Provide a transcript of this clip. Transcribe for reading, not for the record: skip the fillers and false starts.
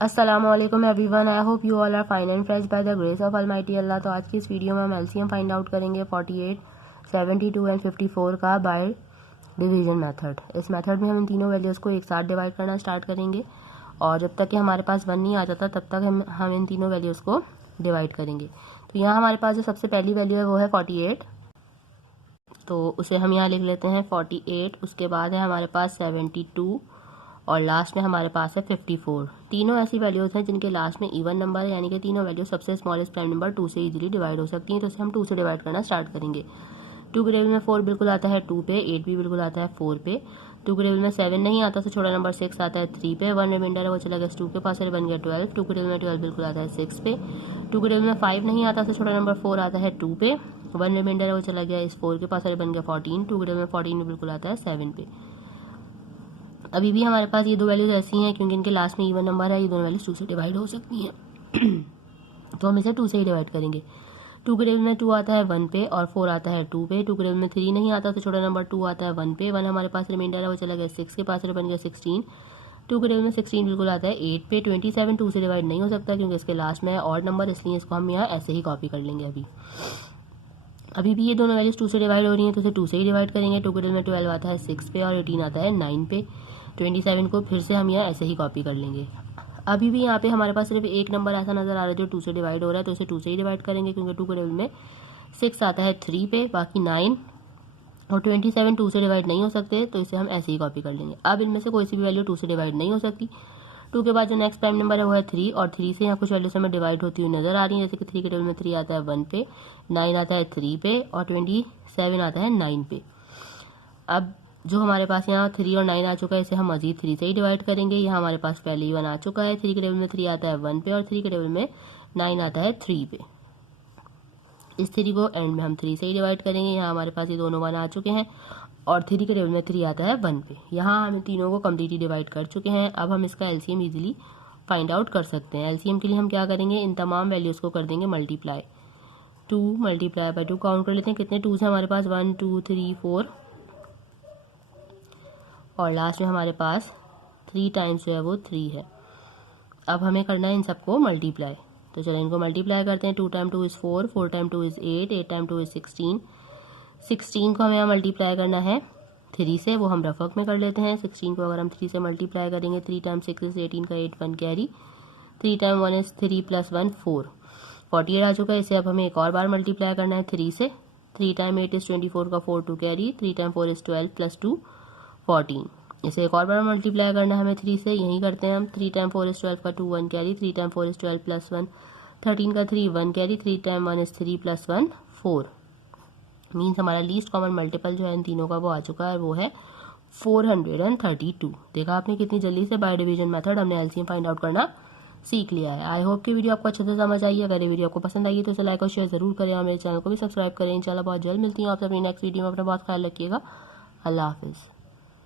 अस्सलामुअलैकुम everyone, I hope you all are fine and fresh by the grace of almighty Allah. तो आज की इस वीडियो में हम एलसीएम फाइंड आउट करेंगे 48, 72 एंड 54 का बाय डिवीजन मेथड। इस मेथड में हम इन तीनों वैल्यूज़ को एक साथ डिवाइड करना स्टार्ट करेंगे और जब तक कि हमारे पास 1 नहीं आ जाता तब तक हम इन तीनों वैल्यूज़ को डिवाइड करेंगे। तो यहाँ हमारे पास जो सबसे पहली वैल्यू है वो है 48, तो उसे हम यहाँ लिख लेते हैं 48। उसके बाद है हमारे पास 72 और लास्ट में हमारे पास है 54। तीनों ऐसी वैल्यूज़ हैं जिनके लास्ट में इवन नंबर है, यानी कि तीनों वैल्यू सबसे स्मॉलेस्ट प्राइम नंबर 2 से इजीली डिवाइड हो सकती हैं। तो इसे हम 2 से डिवाइड करना स्टार्ट करेंगे। 2 के टेबल में 4 बिल्कुल आता है 2 पे, 8 भी बिल्कुल आता है 4 पे। 2 के टेबल में 7 नहीं आता, तो छोटा नंबर 6 आता है 3 पे। 1 रिमाइंडर है वो चला गया 2 के पास, बन गया 12। 2 के टेबल में 12 बिल्कुल आता है 6 पे। 2 के टेबल में 5 नहीं आता, तो छोटा नंबर 4 आता है 2 पे। 1 रिमाइंडर है वो चला गया इस 4 के पास, बन गया 14। 2 के टेबल में 14 बिल्कुल आता है 7 पे। अभी भी हमारे पास ये दो वैल्यूज ऐसी हैं क्योंकि इनके लास्ट में इवन नंबर है, ये दोनों वैल्यूज 2 से डिवाइड हो सकती हैं। तो हम इसे 2 से ही डिवाइड करेंगे। 2 के टेबल में 2 आता है 1 पे और 4 आता है 2 पे। 2 के टेबल में 3 नहीं आता, तो छोटा नंबर 2 आता है 1 पे। 1 हमारे पास रिमाइंडर है वो चला गया 6 के पास, बन गया 16। 2 के टेबल में 16 बिल्कुल आता है 8 पे। 27 2 से डिवाइड नहीं हो सकता क्योंकि इसके लास्ट में है ऑड नंबर, इसलिए इसको हम यहाँ ऐसे ही कॉपी कर लेंगे। अभी भी ये दोनों वैल्यूज 2 से डिवाइड हो रही हैं, तो इसे 2 से ही डिवाइड करेंगे। 2 के टेबल में 12 आता है 6 पे और 18 आता है 9 पे। 27 को फिर से हम यहाँ ऐसे ही कॉपी कर लेंगे। अभी भी यहाँ पे हमारे पास सिर्फ एक नंबर ऐसा नजर आ रहा है जो 2 से डिवाइड हो रहा है, तो इसे 2 से ही डिवाइड करेंगे क्योंकि 2 के टेबल में 6 आता है 3 पे, बाकी 9 और 27 2 से डिवाइड नहीं हो सकते, तो इसे हम ऐसे ही कॉपी कर लेंगे। अब इनमें से कोई सी भी वैल्यू 2 से डिवाइड नहीं हो सकती। 2 के बाद जो नेक्स्ट प्राइम नंबर है वो है 3 और 3 से यहाँ कुछ वैल्यूज हमें डिवाइड होती हुई नजर आ रही है, जैसे कि 3 के टेबल में 3 आता है 1 पे, 9 आता है 3 पे और 27 आता है 9 पे। अब जो हमारे पास यहाँ 3 और 9 आ चुका है, इसे हम मजीद 3 से ही डिवाइड करेंगे। यहाँ हमारे पास पहले ही 1 आ चुका है। 3 के टेबल में 3 आता है 1 पे और 3 के टेबल में 9 आता है 3 पे। इस 3 को एंड में हम 3 से ही डिवाइड करेंगे। यहाँ हमारे पास ये दोनों 1 आ चुके हैं और 3 के टेबल में 3 आता है 1 पे। यहाँ हम तीनों को कम्प्लीटली डिवाइड कर चुके हैं। अब हम इसका एलसीएम इजीली फाइंड आउट कर सकते हैं। एलसीएम के लिए हम क्या करेंगे, इन तमाम वैल्यूज़ को कर देंगे मल्टीप्लाई। 2 मल्टीप्लाई बाय 2 काउंट कर लेते हैं कितने 2 से हमारे पास 1 2 3 4 और लास्ट में हमारे पास 3 टाइम्स जो है वो 3 है। अब हमें करना है इन सबको मल्टीप्लाई, तो चलो इनको मल्टीप्लाई करते हैं। 2 time 2 is 4, 4 time 2 is 8, 8 time 2 is 16। 16 को हमें यहाँ मल्टीप्लाई करना है 3 से, वो हम रफक में कर लेते हैं। 16 को अगर हम 3 से मल्टीप्लाई करेंगे, 3 टाइम 6 इज़ 18 का 8 1 कैरी, 3 टाइम 1 इज़ 3 प्लस 1 4। 48 आ चुका है, इसे अब हमें एक और बार मल्टीप्लाई करना है 3 से। 3 टाइम 8 इज़ 24 का 4 2 कैरी, 3 टाइम 4 इज़ 12 प्लस 2 14। इसे एक और बार मल्टीप्लाई करना है हमें 3 से, यही करते हैं हम। 3 टाइम 4 इज़ 12 का 2 1 कैरी, 3 टाइम 4 इज़ 12 प्लस 1 13 का 3 1 carry, 3 time 1 is 3 plus 1 4। Means हमारा लीस्ट कॉमन मल्टीपल जो है इन तीनों का वो आ चुका है, वो है 432। देखा आपने कितनी जल्दी से बाय डिवीजन मेथड हमने एलसीएम फाइंड आउट करना सीख लिया है। आई होप कि वीडियो आपको अच्छे से समझ आई है। अगर ये वीडियो आपको पसंद आई तो उसे लाइक और शेयर जरूर करें और मेरे चैनल को भी सब्सक्राइब करें। इंशाल्लाह बहुत जल्द मिलती हूँ आपसे अपनी नेक्स्ट वीडियो में। अपना बहुत ख्याल रखिएगा। अल्लाह हाफिज़।